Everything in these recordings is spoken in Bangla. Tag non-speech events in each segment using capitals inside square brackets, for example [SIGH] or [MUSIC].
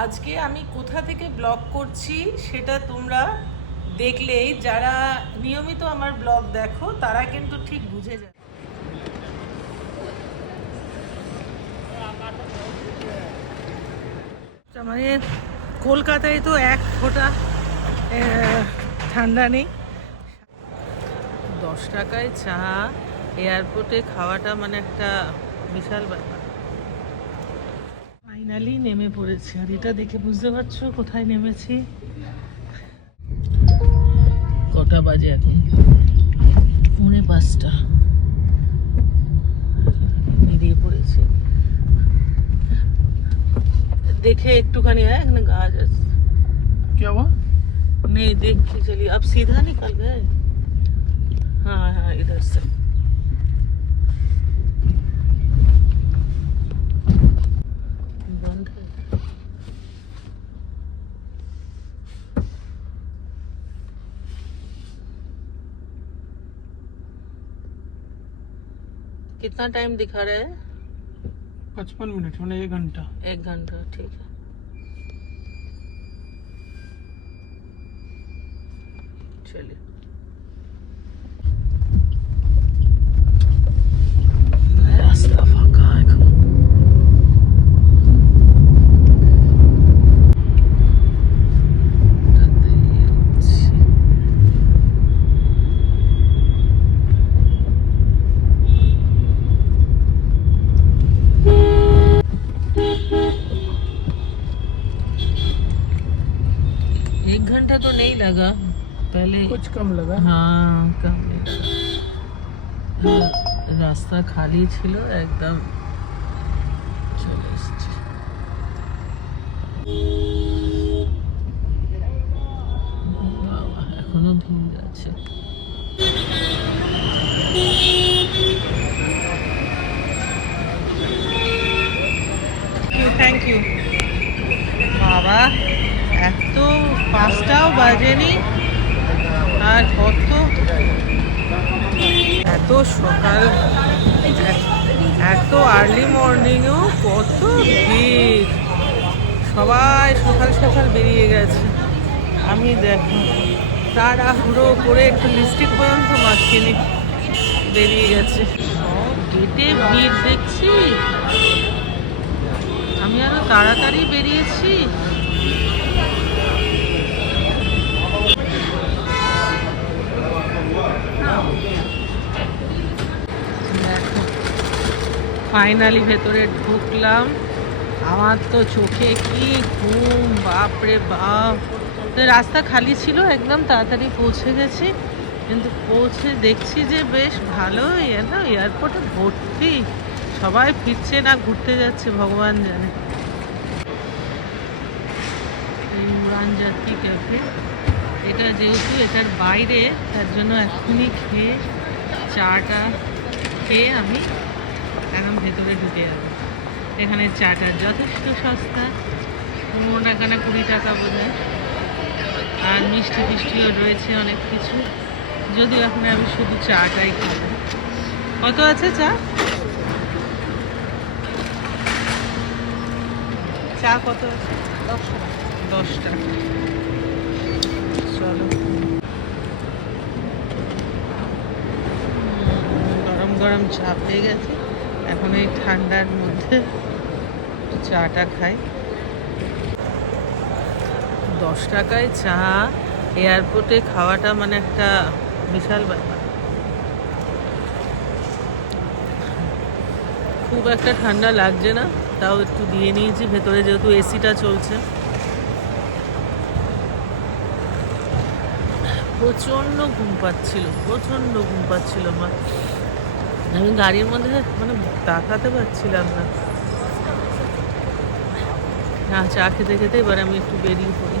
আজকে আমি কোথা থেকে ব্লগ করছি সেটা তোমরা দেখলেই, যারা নিয়মিত আমার ব্লগ দেখো, তারা কিন্তু ঠিক বুঝে যাবে। মানে কলকাতায় তো এক ফোঁটা ঠান্ডা নেই। দশ টাকায় চা, এয়ারপোর্টে খাওয়াটা মানে একটা বিশাল ব্যাপার। ফাইনালি নেমে পড়েছি আর এটা দেখে বুঝতে পারছো কোথায় নেমেছি কটা বাজে এখন পৌনে পাঁচটা বেরিয়ে পড়েছি দেখে একটুখানি হ্যাঁ এখানে গাছ আছে क्या हुआ नहीं देख के चलिए अब सीधा निकल गए हाँ हाँ इधर से कितना टाइम दिखा रहा है? पचपन मिनट मैंने एक घंटा। एक घंटा ठीक है। चलिए। घंटा तो नहीं लगा पहले कुछ कम लगा हाँ कम नहीं लगा। হ্যাঁ, রাস্তা খালি ছিল একদম চলে এসছি বাবা, এখনো ভিড় আছে পাঁচটাও বাজেনি। আর কত? এত সকাল, এত আর্লি মর্নিংও কত ভিড়। সবাই সকাল সকাল বেরিয়ে গেছে। আমি দেখো, তাড়াহুড়ো করে একটু লিপস্টিক পর্যন্ত মাখিনি বেরিয়ে গেছে। গেটে ভিড় দেখছি। আমি আরও তাড়াতাড়ি বেরিয়েছি। ফাইনালি ভেতরে ঢুকলাম। আমার তো চোখে কি ঘুম, বাপরে বাপ। রাস্তা খালি ছিল, একদম তাড়াতাড়ি পৌঁছে গেছি। কিন্তু পৌঁছে দেখছি যে বেশ ভালো না, এয়ারপোর্টে ভর্তি। সবাই ফিরছে না, ঘুরতে যাচ্ছে, ভগবান জানে। এই উড়ান যাত্রী ক্যাফে। এটা যেহেতু এটার বাইরে, তার জন্য এখনই খেয়ে, চাটা খেয়ে আমি এখন ভেতরে ঢুকে যাবে। এখানে চাটা যথেষ্ট সস্তা পনেরো টাকা না কুড়ি টাকা বোধ আর মিষ্টি ফিষ্টিও রয়েছে অনেক কিছু। যদিও এখন আমি শুধু চাটাই খাব। কত আছে চা? চা কত আছে? দশ টাকা। চলো। গরম গরম চা পেয়ে গেছে। এখন এই ঠান্ডার মধ্যে চাটা খাই। দশ টাকায় চা, এয়ারপোর্টে খাওয়াটা মানে একটা বিশাল ব্যাপার। খুব একটা ঠান্ডা লাগছে না, তাও একটু দিয়ে নিয়েছি, ভেতরে যেহেতু এসিটা চলছে। প্রচণ্ড ঘুম পাচ্ছিল, প্রচণ্ড ঘুম পাচ্ছিল আমার। আমি গাড়ির মধ্যে মানে তাকাতে পারছিলাম না। না, চা খেতে খেতে এবার আমি একটু বেরিয়ে পড়ি।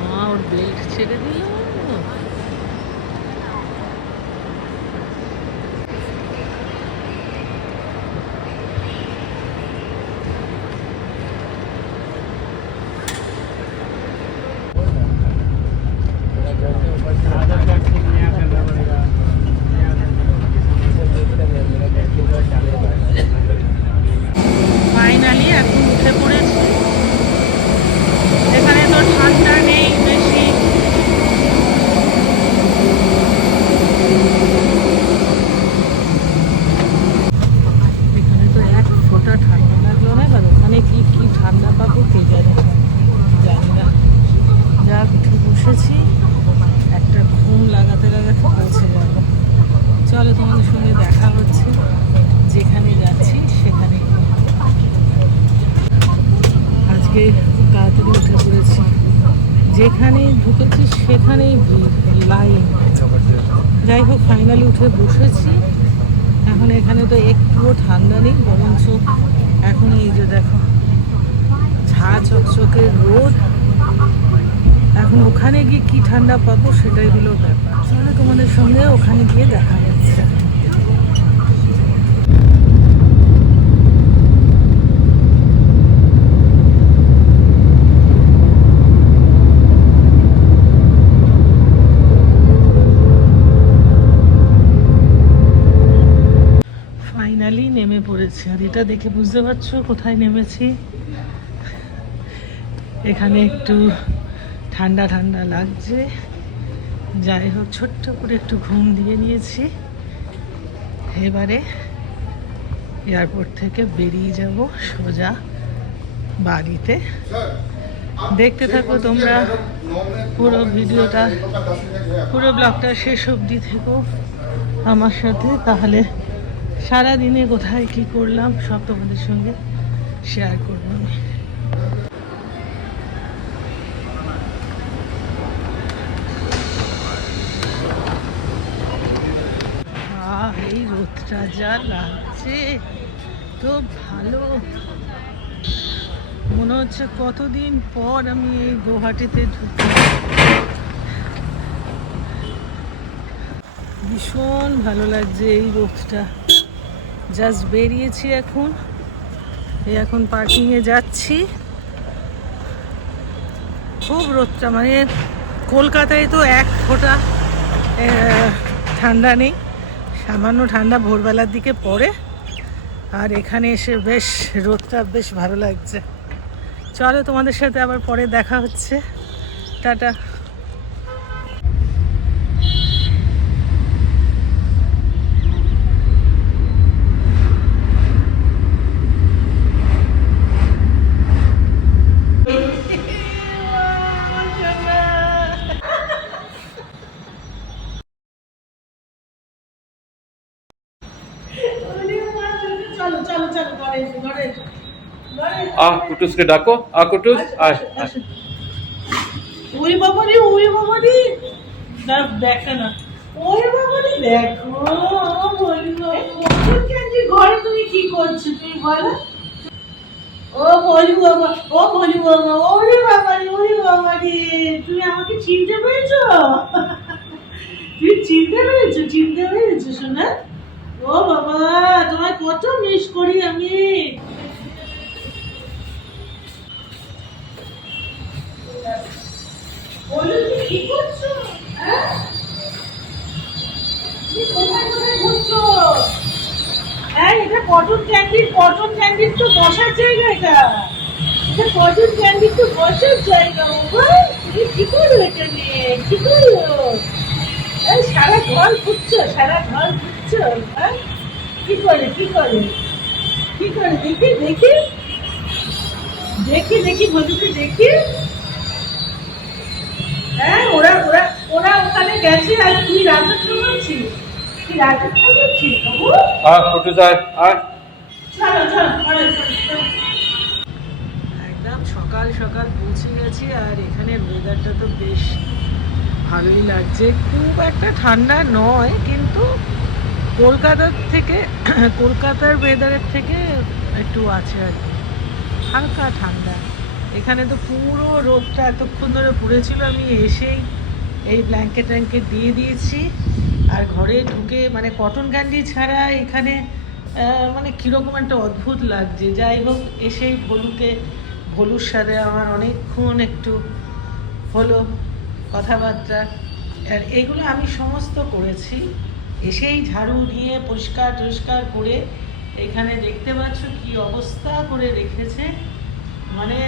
মা, ওর বেল্ট ছেড়ে দিল। ঢুকেছি, সেখানেই লাইন। যাই হোক ফাইনালি উঠে বসেছি। এখন এখানে তো একটুও ঠান্ডা নেই, বরঞ্চ এখন এই যে দেখো, ঝা চকচকে রোদ। এখন ওখানে গিয়ে কি ঠান্ডা পাবো সেটাই হলো ব্যাপার। তাহলে তোমাদের সঙ্গে ওখানে গিয়ে দেখা যাচ্ছে ফাইনালি নেমে আর এটা দেখে বুঝতে পারছ কোথায় নেমেছি। এখানে একটু ঠান্ডা ঠান্ডা লাগছে। যাই হোক, ছোট্ট করে একটু ঘুম দিয়ে নিয়েছি। এবারে এয়ারপোর্ট থেকে বেরিয়ে যাব সোজা বাড়িতে। দেখতে থাকো তোমরা পুরো ভিডিওটা, পুরো ব্লগটা শেষ অবধি থেকো আমার সাথে, তাহলে সারা দিনে কোথায় কি করলাম, সব তোমাদের সঙ্গে শেয়ার করব আমি। এই রোদটা যা লাগছে, তো ভালো। মনে হচ্ছে কতদিন পর আমি এই গুয়াহাটিতে ঢুকি ভীষণ ভালো লাগছে এই রোদটা। জাস্ট বেরিয়েছি এখন। এই এখন পার্কিংয়ে যাচ্ছি। খুব রোদটা মানে কলকাতায় তো এক ফোঁটা ঠান্ডা নেই। সামান্য ঠান্ডা ভোরবেলার দিকে পড়ে। আর এখানে এসে বেশ রোদটা বেশ ভালো লাগছে। চলো তোমাদের সাথে আবার পরে দেখা হচ্ছে। টাটা চলো চলো চলো ঘরে এসো, ঘরে এসো। ঘরে কুটুসকে ডাকো। আ কুটুস আয় ওই বাবারি ওই বাবারি। না দেখে না। ওই বাবারি দেখো ঘরে তুমি কি করছ তুমি বলো? ও বলি বাবা ও বলি বাবা ওরে বাবারি ওরে বাবা রে তুমি আমাকে চিনতে পেরেছ? তুমি চিনতে পেরেছ চিনতে পেরেছ শোনা ও বাবা তোমায় কত মিস করি আমি। কটন ক্যান্ডির কটন ক্যান্ডির তো বসার জায়গা এটা। এটা কটন তো বসার জায়গা এটা কি সারা ঘর সারা ঘর হ্যাঁ? কি কি কি করে? দেখি দেখি। দেখি দেখি বলুকে দেখি। হ্যাঁ ওরা ওরা ওরা ওখানে গেছে আর তুই রাজত্ব করছিস তুই রাজত্ব করছিস বাবু? হ্যাঁ ফুটু যায় আয়। চলো চলো একদম সকাল সকাল পৌঁছে গেছি আর এখানে ওয়েদারটা তো বেশ ভালোই লাগছে। খুব একটা ঠান্ডা নয় কিন্তু কলকাতার থেকে কলকাতার ওয়েদারের থেকে একটু আছে আর কি। হালকা ঠান্ডা। এখানে তো পুরো রোদটা এতক্ষণ ধরে পড়েছিল আমি এসেই এই ব্ল্যাঙ্কেট ট্যাঙ্কেট দিয়ে দিয়েছি। আর ঘরে ঢুকে মানে কটন ক্যান্ডি ছাড়া এখানে মানে কীরকম একটা অদ্ভুত লাগছে। যাই হোক, এসেই ভলুকে, ভলুর সাথে আমার অনেকক্ষণ একটু হলো কথাবার্তা। আর এগুলো আমি সমস্ত করেছি। এসেই ঝাড়ু দিয়ে পরিষ্কার টরিষ্কার করে এখানে দেখতে পাচ্ছ কি অবস্থা করে রেখেছে। মানে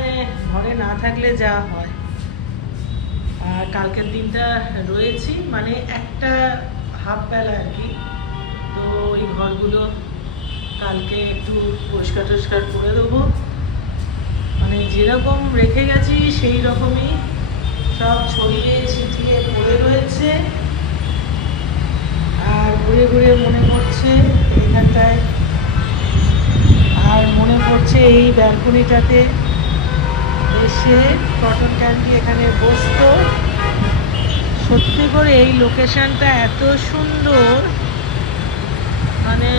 ঘরে না থাকলে যা হয়। আর কালকের দিনটা রয়েছি মানে একটা হাফ বেলা আর কি। তো ওই ঘরগুলো কালকে একটু পরিষ্কার টরিষ্কার করে দেবো। মানে যেরকম রেখে গেছি সেই রকমই সব ছড়িয়ে ছিটিয়ে পড়ে রয়েছে। আর ঘুরে ঘুরে মনে পড়ছে এখানটায় আর মনে পড়ছে এই ব্যালকনিটাতে এসে কটন ক্যান্ডি এখানে বসতো। সত্যি করে এই লোকেশনটা এত সুন্দর। মানে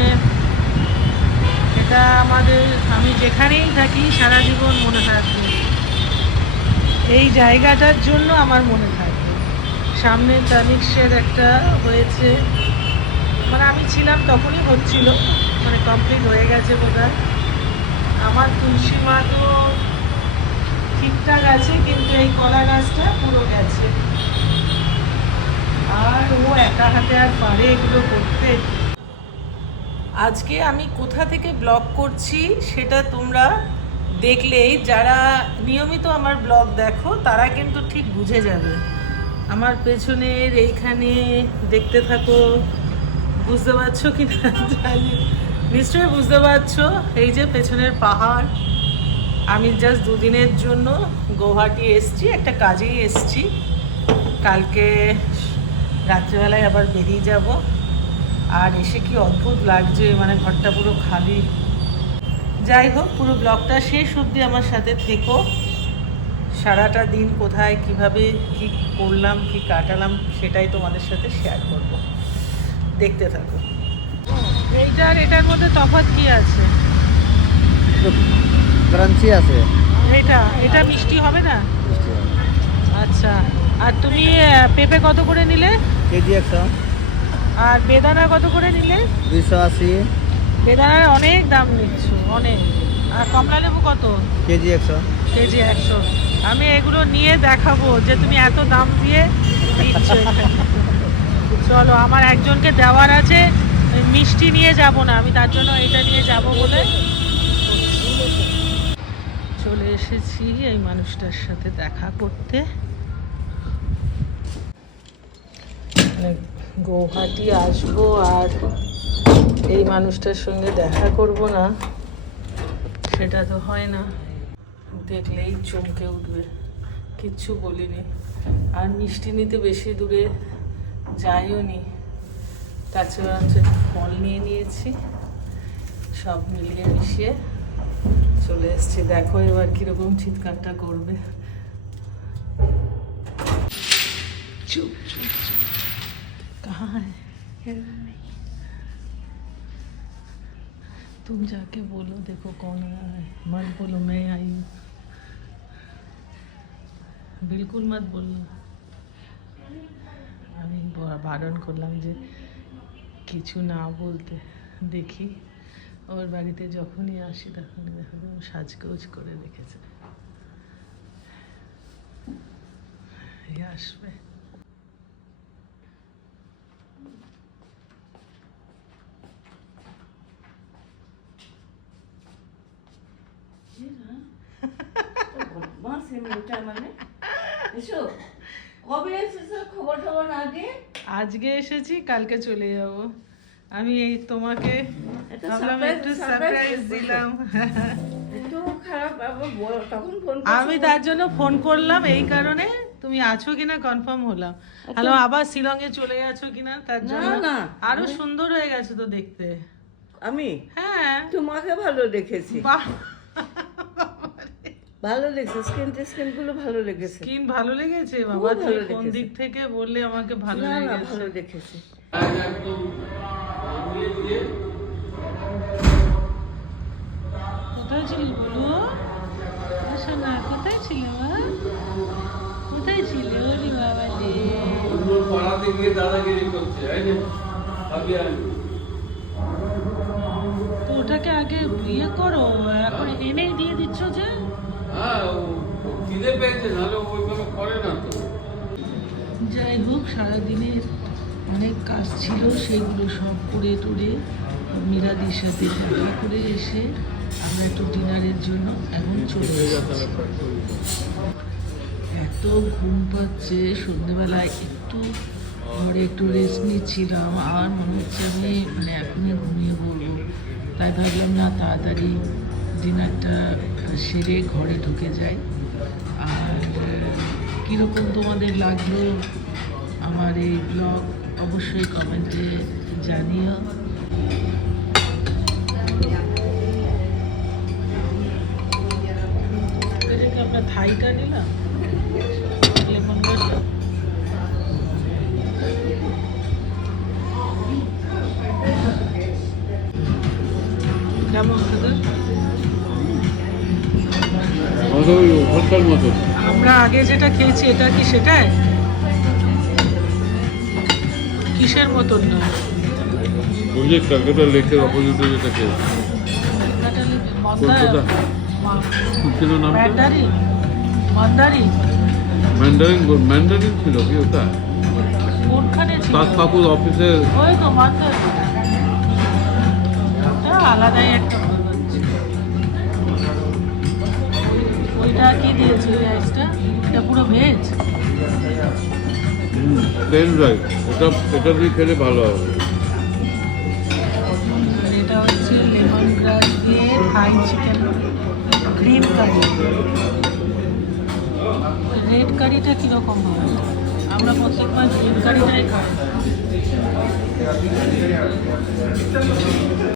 এটা আমাদের, আমি যেখানেই থাকি সারা জীবন মনে থাকবে। এই জায়গাটার জন্য আমার মনে থাকবে। সামনে তানিক্সের একটা হয়েছে। মানে আমি ছিলাম তখনই হচ্ছিল। মানে কমপ্লিট হয়ে গেছে বোধহয়। আমার তুলসী মা তো ঠিকঠাক আছে, কিন্তু এই কলা গাছটা পুরো গেছে। আর ও একা হাতে আর পারে এগুলো করতে। আজকে আমি কোথা থেকে ব্লগ করছি সেটা তোমরা দেখলেই, যারা নিয়মিত আমার ব্লগ দেখো, তারা কিন্তু ঠিক বুঝে যাবে। আমার পেছনের এইখানে দেখতে থাকো, বুঝতে পারছ কি না [LAUGHS] নিশ্চয়ই বুঝতে পারছ। এই যে পেছনের পাহাড়। আমি জাস্ট দুদিনের জন্য গৌহাটি এসছি, একটা কাজেই এসছি। কালকে রাত্রিবেলায় আবার বেরিয়ে যাব। আর এসে কি অদ্ভুত লাগছে মানে ঘরটা পুরো খালি। যাই হোক, পুরো ব্লগটা শেষ অবধি আমার সাথে থেকো। সারাটা দিন কোথায়, কীভাবে, কি করলাম, কি কাটালাম, সেটাই তোমাদের সাথে শেয়ার করব। দেখতে থাকো। এইটার, এটার মধ্যে তফাৎ কি আছে? ক্রাঞ্চি আছে। এটা এটা মিষ্টি হবে না? আচ্ছা আর তুমি পেঁপে কত করে নিলে? কেজি একশো। আর বেদানা কত করে নিলে? দুইশো আশি। বেদানার অনেক দাম নিচ্ছ অনেক। আর কমলা লেবু কত? কেজি একশো। কেজি একশো। আমি এগুলো নিয়ে দেখাবো যে তুমি এত দাম দিয়ে দিচ্ছ চলো আমার একজনকে দেওয়ার আছে মিষ্টি নিয়ে যাব না আমি তার জন্য এটা নিয়ে যাব বলে এসেছি এই মানুষটার সাথে দেখা করতে। মানে গৌহাটি আসব আর এই মানুষটার সঙ্গে দেখা করব না, সেটা তো হয় না। দেখলেই চমকে উঠবে, কিচ্ছু বলিনি। আর মিষ্টি নিতে বেশি দূরে যাইও নি। হচ্ছে ফল নিয়ে নিয়েছি, সব মিলিয়ে মিশিয়ে চলে এসছি দেখো এবার কিরকম চিৎকারটা করবে চুপ চুপ চুপ कहाँ है तुम जाके बोलो देखो कौन आया है मत बोलो मैं आई हूँ বিলকুল মত বললো আমি ব- বারণ করলাম যে কিছু না বলতে দেখি ওর বাড়িতে যখনই আসি তখনই দেখা যাবে সাজগোজ করে রেখেছে। আসবে। মানে। আজকে এসেছি কালকে চলে যাব। আমি এই তোমাকে আমি তার জন্য ফোন করলাম এই কারণে তুমি আছো কিনা কনফার্ম হলাম। হ্যালো আবার শিলংয়ে চলে গেছো কিনা তার জন্য? না, না। আরও সুন্দর হয়ে গেছে তো দেখতে। আমি? হ্যাঁ। তোমাকে ভালো দেখেছি। বাহ। ভালো লেগেছে স্কিন স্কিনগুলো ভালো লেগেছে। স্কিন ভালো লেগেছে? বাবা ভালো তুমি কোন দিক থেকে বললে আমাকে ভালো না লেগেছে? ভালো দেখেছি। কোথায় ছিল বলো? আসো না কোথায় ছিল কোথায় ছিল ওরে বাবা রে? পাড়াতে গিয়ে দাদাগিরি করছে তো ওটাকে আগে বিয়ে করো এখন এনেই দিয়ে দিচ্ছ যে? হ্যাঁ খিদে পেয়েছে নাহলে ও ওইভাবে করে না তো। যাই হোক সারাদিনের অনেক কাজ ছিল সেগুলো সব করে টুরে মিরাদির সাথে দেখা করে এসে আমরা একটু ডিনারের জন্য এখন চলে এসেছি। এত ঘুম পাচ্ছে সন্ধ্যেবেলায় একটু ঘরে একটু রেস্ট নিচ্ছিলাম আর মনে হচ্ছে আমি মানে এখনই ঘুমিয়ে পড়ব। তাই ভাবলাম না তাড়াতাড়ি ডিনারটা সেরে ঘরে ঢুকে যাই। আর কীরকম তোমাদের লাগল আমার এই ব্লগ অবশ্যই কমেন্টে জানিও। আমরা নিলাম লেমন কেমন আমরা আগে যেটা খেয়েছি এটা কি সেটাই? কিসের মতন না? ওই যে ক্যালকাটা লেকের অপোজিটে যেটা খেয়েছি কলকাতা? ছিল ম্যান্ডারিন ম্যান্ডারিন ছিল কি ওটা? কোনখানে ছিল? তাজ কাকুর অফিসে ওই তো ওটা আলাদাই একটা ওইটা কি দিয়েছে ওই রাইসটা এটা পুরো ভেজ প্লেন রাইস এটা এটা দিয়ে খেলে ভালো হবে। এটা হচ্ছে লেমন গ্রাস দিয়ে Thai chicken green curry red কারিটা কীরকম হবে? আমরা প্রত্যেকবার গ্রিন কারিটাই খাই।